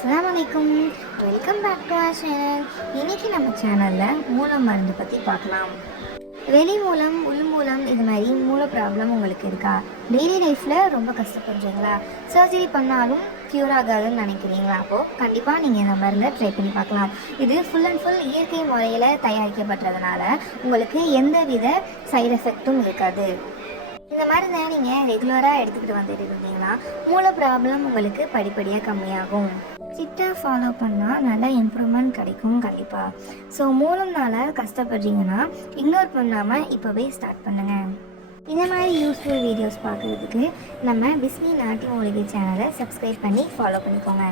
அஸ்ஸலாமு அலைக்கும். Welcome back to our channel. இன்றைக்கி நம்ம சேனலில் மூல மருந்து பற்றி பார்க்கலாம். வெளி மூலம், உள் மூலம், இது மாதிரி மூல ப்ராப்ளம் உங்களுக்கு இருக்கா? டெய்லி லைஃப்பில் ரொம்ப கஷ்டப்படுறீங்களா? சர்ஜரி பண்ணாலும் க்யூர் ஆகாதுன்னு நினைக்கிறீங்களா? அப்போது கண்டிப்பாக நீங்கள் இந்த மருந்தை ட்ரை பண்ணி பார்க்கலாம். இது ஃபுல் அண்ட் ஃபுல் இயற்கை முறையில் தயாரிக்கப்பட்டதுனால உங்களுக்கு எந்த வித சைடு எஃபெக்ட்டும் இருக்காது. இந்த மருந்தை நீங்கள் ரெகுலராக எடுத்துக்கிட்டு வந்துட்டு இருந்தீங்கன்னா மூல ப்ராப்ளம் உங்களுக்கு படிப்படியாக கம்மியாகும். சிட்டாக ஃபாலோ பண்ணால் நல்லா இம்ப்ரூவ்மெண்ட் கிடைக்கும் கண்டிப்பாக. ஸோ மூலம்னால கஷ்டப்படுறீங்கன்னா இக்னோர் பண்ணாமல் இப்போவே ஸ்டார்ட் பண்ணுங்கள். இந்த மாதிரி யூஸ்ஃபுல் வீடியோஸ் பார்க்குறதுக்கு நம்ம பிஸ்மி நாட்டு மூலிகை சேனலை சப்ஸ்கிரைப் பண்ணி ஃபாலோ பண்ணிக்கோங்க.